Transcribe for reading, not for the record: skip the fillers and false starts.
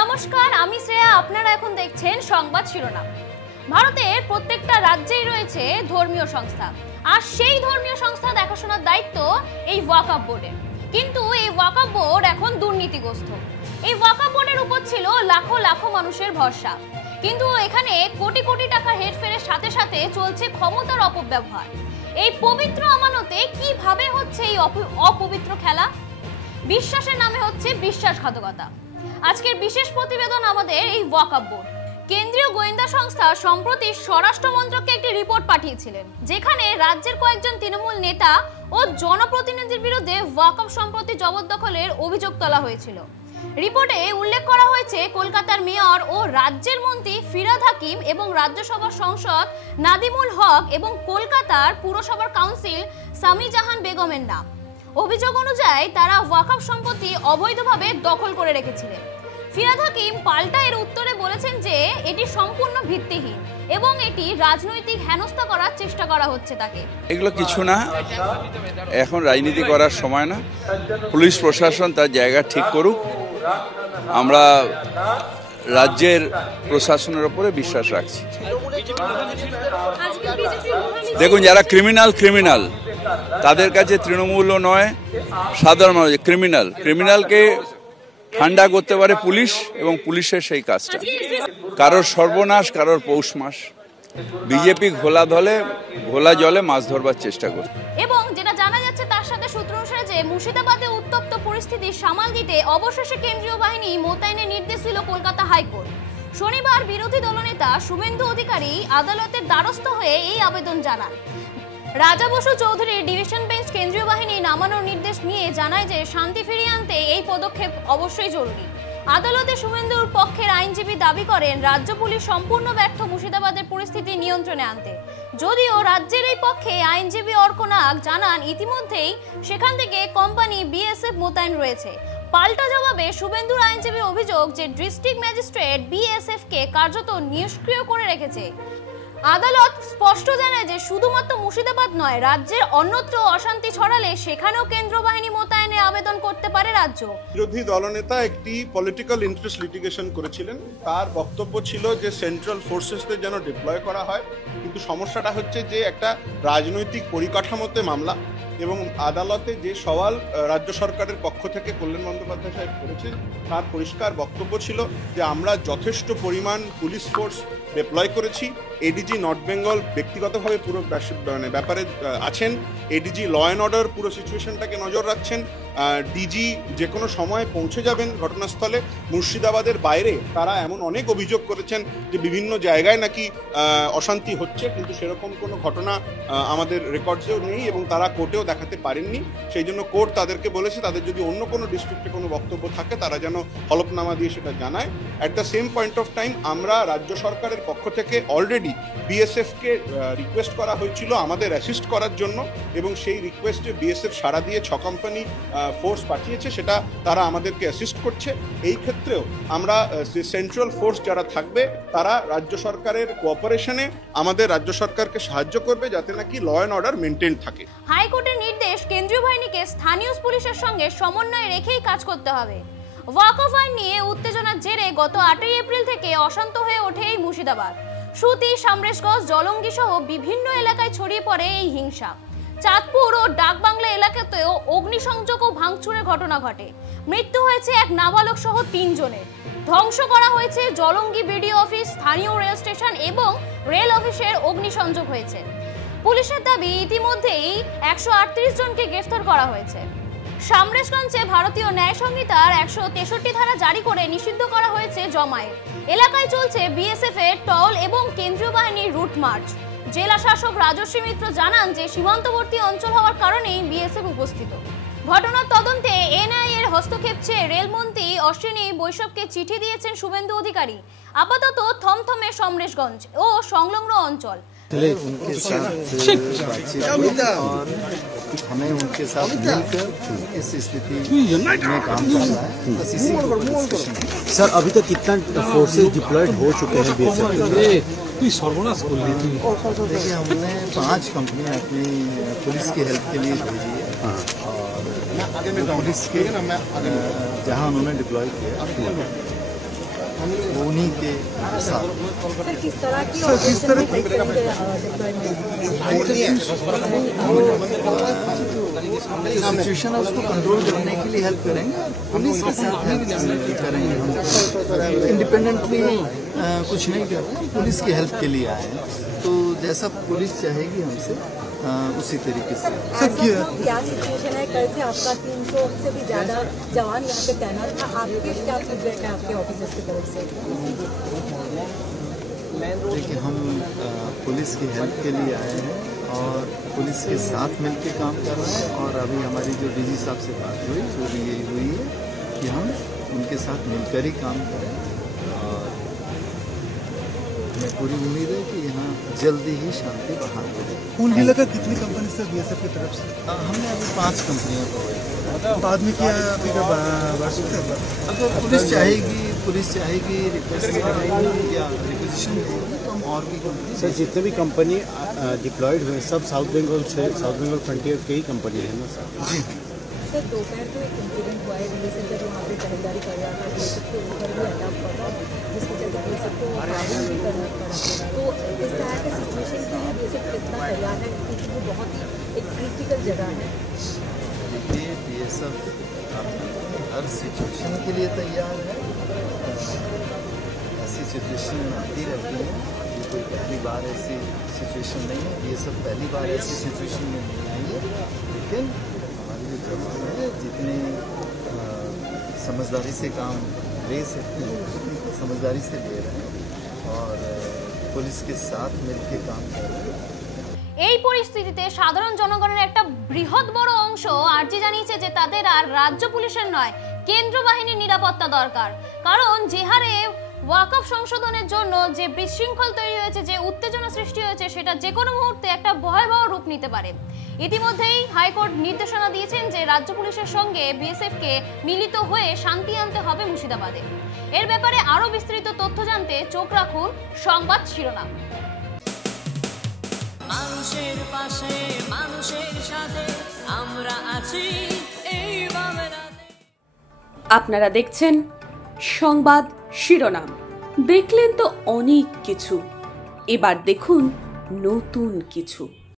নমস্কার, আমি শ্রেয়া। আপনারা এখন দেখছেন সংবাদ শিরোনাম। ভারতের প্রত্যেকটা রাজ্যেই রয়েছে ধর্মীয় সংস্থা, আর সেই ধর্মীয় সংস্থা দেখাশোনার দায়িত্ব এই ওয়াকফ বোর্ডের। কিন্তু এই ওয়াকফ বোর্ড এখন দুর্নীতিগ্রস্ত। এই ওয়াকফ বোর্ডের উপর ছিল লাখো লাখো মানুষের ভরসা, কিন্তু এখানে কোটি কোটি টাকা হেরফেরের সাথে সাথে চলছে ক্ষমতার অপব্যবহার। এই পবিত্র আমানতে কিভাবে হচ্ছে এই অপবিত্র খেলা? বিশ্বাসের নামে হচ্ছে বিশ্বাসঘাতকতা। আজকের বিশেষ প্রতিবেদন আমাদের এই ওয়াকফ বোর্ড। কেন্দ্রীয় গোয়েন্দা সংস্থা সম্প্রতি স্বরাষ্ট্র মন্ত্রককে একটি রিপোর্ট পাঠিয়েছিলেন, যেখানে রাজ্যের কয়েকজন তৃণমূল নেতা ও জনপ্রতিনিধির বিরুদ্ধে ওয়াকফ সম্পত্তি জবরদখলের অভিযোগ তোলা হয়েছিল। রিপোর্টে উল্লেখ করা হয়েছে কলকাতার মেয়র ও রাজ্যের মন্ত্রী ফিরহাদ হাকিম এবং রাজ্যসভার সংসদ নাদিমুল হক এবং কলকাতার পুরসভার কাউন্সিল সামি জাহান বেগমের নাম। অভিযোগ অনুযায়ী তারা ওয়াকফ সম্পত্তি অবৈধভাবে দখল করে রেখেছিলেন। ফিরহাদ হাকিম পাল্টা এর উত্তরে বলেছেন যে এটি সম্পূর্ণ ভিত্তিহীন এবং এটি রাজনৈতিক হেনস্থা করার চেষ্টা করা হচ্ছে তাকে। এগুলো কিছু না, এখন রাজনীতি করার সময় না। পুলিশ প্রশাসন তার জায়গা ঠিক করুক। আমরা রাজ্যের প্রশাসনের উপরে বিশ্বাস রাখছি। দেখুন, যারা ক্রিমিনাল তাদের কাছে তৃণমূলও নয়, সাধারণ মানুষ ক্রিমিনালকে ঠান্ডা করতে পারে পুলিশ, এবং পুলিশের সেই কাজটা। কারোর সর্বনাশ, কারোর পৌষ মাস। বিজেপি ঘোলা জলে মাছ ধরবার চেষ্টা করছে। এবং যেটা জানা যাচ্ছে তার সাথে সূত্র অনুসারে যে মুর্শিদাবাদে উত্তপ্ত পরিস্থিতি সামাল দিতে অবশেষে কেন্দ্রীয় বাহিনী মোতায়েনের নির্দেশ দিল কলকাতা হাইকোর্ট। শনিবার বিরোধী দলনেতা শুভেন্দু অধিকারী আদালতের দ্বারস্থ হয়ে এই আবেদন জানান। রাজা বসু চৌধুরীর ডিভিশন বেঞ্চ কেন্দ্রীয় বাহিনী নামানোর নির্দেশ নিয়ে জানায় যে শান্তি ফিরিয়ে আনতে এই পদক্ষেপ অবশ্যই জরুরি। আদালতে শুভেন্দুর পক্ষের আইনজীবী দাবি করেন রাজ্য পুলিশ সম্পূর্ণ ব্যর্থ মুর্শিদাবাদের পরিস্থিতি নিয়ন্ত্রণে আনতে। যদিও রাজ্যের এই পক্ষে আইনজীবী অর্ক নাগ জানান ইতিমধ্যেই সেখান থেকে কোম্পানি বিএসএফ মোতায়েন রয়েছে। পাল্টা জবাবে শুভেন্দুর আইনজীবী অভিযোগ যে ডিস্ট্রিক্ট ম্যাজিস্ট্রেট বিএসএফ কে কার্যত নিষ্ক্রিয় করে রেখেছে। আদালত স্পষ্ট জানায় যে শুধুমাত্র মুর্শিদাবাদ নয়, রাজ্যের অন্যত্র অশান্তি ছড়ালে সেখানেও কেন্দ্র বাহিনী মোতায়েনের আবেদন করতে পারে রাজ্য। বিরোধী দলনেতা একটি পলিটিক্যাল ইন্টারেস্ট লিটিগেশন করেছিলেন। তার বক্তব্য ছিল যে সেন্ট্রাল ফোর্সেসদের যেন ডিপ্লয় করা হয়, কিন্তু সমস্যাটা হচ্ছে যে একটা রাজনৈতিক পরিকাঠামোতে মামলা, এবং আদালতে যে সওয়াল রাজ্য সরকারের পক্ষ থেকে কল্যাণ বন্দ্যোপাধ্যায় সাহেব করেছেন তার পরিষ্কার বক্তব্য ছিল যে আমরা যথেষ্ট পরিমাণ পুলিশ ফোর্স ডিপ্লয় করেছি। এডিজি নর্থ বেঙ্গল ব্যক্তিগতভাবে পুরো ব্যাপারে আছেন। এডিজি ল অ্যান্ড অর্ডার পুরো সিচুয়েশনটাকে নজর রাখছেন। ডিজি যে কোনো সময় পৌঁছে যাবেন ঘটনাস্থলে। মুর্শিদাবাদের বাইরে তারা এমন অনেক অভিযোগ করেছেন যে বিভিন্ন জায়গায় নাকি অশান্তি হচ্ছে, কিন্তু সেরকম কোনো ঘটনা আমাদের রেকর্ডসেও নেই এবং তারা কোর্টেও দেখাতে পারেননি। সেই জন্য কোর্ট তাদেরকে বলেছে তাদের যদি অন্য কোনো ডিস্ট্রিক্টে কোনো বক্তব্য থাকে তারা যেন হলফনামা দিয়ে সেটা জানায়। At the same point of time আমরা রাজ্য সরকারের পক্ষ থেকে অলরেডি বিএসএফকে রিকোয়েস্ট করা হয়েছিল আমাদের অ্যাসিস্ট করার জন্য, এবং সেই রিকোয়েস্টে বিএসএফ সাড়া দিয়ে 6 কোম্পানি ফোর্স পাঠিয়েছে, সেটা তারা আমাদেরকে অ্যাসিস্ট করছে। এই ক্ষেত্রেও আমরা সেন্ট্রাল ফোর্স যারা থাকবে তারা রাজ্য সরকারের কোঅপারেশনে আমাদের রাজ্য সরকারকে সাহায্য করবে যাতে নাকি ল অ্যান্ড অর্ডার মেনটেন থাকে। হাইকোর্টের নির্দেশ কেন্দ্রীয় বাহিনীকে স্থানীয় পুলিশের সঙ্গে সমন্বয় রেখেই কাজ করতে হবে। ওয়াকফ আইন নিয়ে উত্তেজনার জেরে গত 8 এপ্রিল থেকে অশান্ত হয়ে ওঠে এই মুর্শিদাবাদ। সুতি, সামরেশগঞ্জ, জলঙ্গি সহ বিভিন্ন এলাকায় ছড়িয়ে পড়ে এই হিংসা। চাঁদপুর ও ডাকবাংলা এলাকাতেও অগ্নিসংযোগ ও ভাঙচুরের ঘটনা ঘটে। মৃত্যু হয়েছে এক নাবালক সহ 3 জনের। ধ্বংস করা হয়েছে জলঙ্গি বিডিও অফিস, স্থানীয় রেল স্টেশন এবং রেল অফিসের অগ্নিসংযোগ হয়েছে। পুলিশের দাবি ইতিমধ্যেই 138 জনকে গ্রেফতার করা হয়েছে। সামরেশগঞ্জে ভারতীয় ন্যায় সংহিতার 163 ধারা জারি করে নিষিদ্ধ করা হয়েছে জমায়েত। এলাকায় চলছে বিএসএফ এর টল এবং কেন্দ্রীয় বাহিনীর রুট মার্চ। জেলা শাসক রাজস্বী মিত্র জানান যে সীমান্তবর্তী অঞ্চল হওয়ার কারণেই বিএসএফ উপস্থিত। ঘটনার তদন্তে এনআইএ এর হস্তক্ষেপ চেয়ে রেলমন্ত্রী অশ্বিনী বৈষ্ণবকে চিঠি দিয়েছেন শুভেন্দু অধিকারী। আপাতত থমথমে সমরেশগঞ্জ ও সংলগ্ন অঞ্চল। उनके साथ और हमें उनके साथ मिलकर इस स्थिति में काम करना है। सर, अभी तक कितना फोर्सेस डिप्लॉयड हो चुके हैं? देखिए, हमने 5 कंपनी अपनी पुलिस की हेल्प के लिए भेजी है, और पुलिस के जहां उन्होंने डिप्लॉय किया वो उन्हीं के साथ। सर किस तरह सिचुएशन है उसको कंट्रोल करने के लिए हेल्प करेंगे, पुलिस के साथ हेल्प करेंगे। हम इंडिपेंडेंटली कुछ नहीं कर रहे, पुलिस की हेल्प के लिए आए हैं, तो जैसा पुलिस चाहेगी हमसे उसी तरीके से। सर क्या सिचुएशन है? कल से आपका 300 से भी ज्यादा जवान यहाँ पे तैनात था, आपके क्या फीडबैक है आपके ऑफिसर्स की तरफ से? देखिए, हम पुलिस की हेल्प के लिए आए हैं और पुलिस के साथ मिलकर काम कर रहे हैं, और अभी हमारी जो डीजी साहब से बात हुई वो भी यही हुई है कि हम उनके साथ मिलकर ही काम करें, और हमें पूरी उम्मीद है कि यहाँ जल्दी ही शांति बहाल हो जाए। कुल मिलाकर कितनी कंपनी से बीएसएफ की तरफ से? हमने अभी 5 कंपनियों को बाद में क्या बढ़ सकता है? अगर पुलिस चाहेगी रिक्वेस्ट करेगी या रिक्वेजिशन देगी तो हम और भी कंपनी। सर जितने भी कंपनी डिप्लॉयड हुए सब साउथ बंगाल फ्रंटियर के ही कंपनी है ना सर? जी। सर दोपहर को एक इंसिडेंट हुआ है, बीएसएफ जब वहाँ पे पहरेदारी कर रहा था, बीएसएफ के ऊपर भी अटैक हुआ था, जिसके चलते बीएसएफ को काबू भी करना पड़ा। तो इस तरह के सिचुएशन के लिए बीएसएफ कितना तैयार है, क्योंकि वो बहुत ही एक क्रिटिकल जगह है? देखिए, बीएसएफ हर सिचुएशन के लिए तैयार है, ऐसी सिचुएशन आती रहती है, ये कोई पहली बार ऐसी सिचुएशन नहीं है, बीएसएफ पहली बार ऐसी सिचुएशन में नहीं आई है, लेकिन हमारे जो जवान है जितने समझदारी से काम ले सकते हैं उतनी समझदारी से ले रहे हैं, और पुलिस के साथ मिलकर काम कर रहे हैं। এই পরিস্থিতিতে সাধারণ জনগণের একটা বৃহৎ বড় অংশ আর্জি জানিয়েছে যে তাদের আর রাজ্য পুলিশের নয় কেন্দ্র বাহিনীর নিরাপত্তা দরকার, কারণ যে হারে ওয়াকফ সংশোধনের জন্য যে বিশৃঙ্খল তৈরি হয়েছে, যে উত্তেজনা সৃষ্টি হয়েছে, সেটা যে কোনো মুহূর্তে একটা ভয়াবহ রূপ নিতে পারে। ইতিমধ্যেই হাইকোর্ট নির্দেশনা দিয়েছেন যে রাজ্য পুলিশের সঙ্গে বিএসএফ কে মিলিত হয়ে শান্তি আনতে হবে মুর্শিদাবাদে। এর ব্যাপারে আরো বিস্তারিত তথ্য জানতে চোখ রাখুন সংবাদ শিরোনাম। মানুষের পাশে মানুষের সাথে আমরা আছি এই বাংলাতে। আপনারা দেখছেন সংবাদ শিরোনাম। দেখলেন তো অনেক কিছু, এবার দেখুন নতুন কিছু।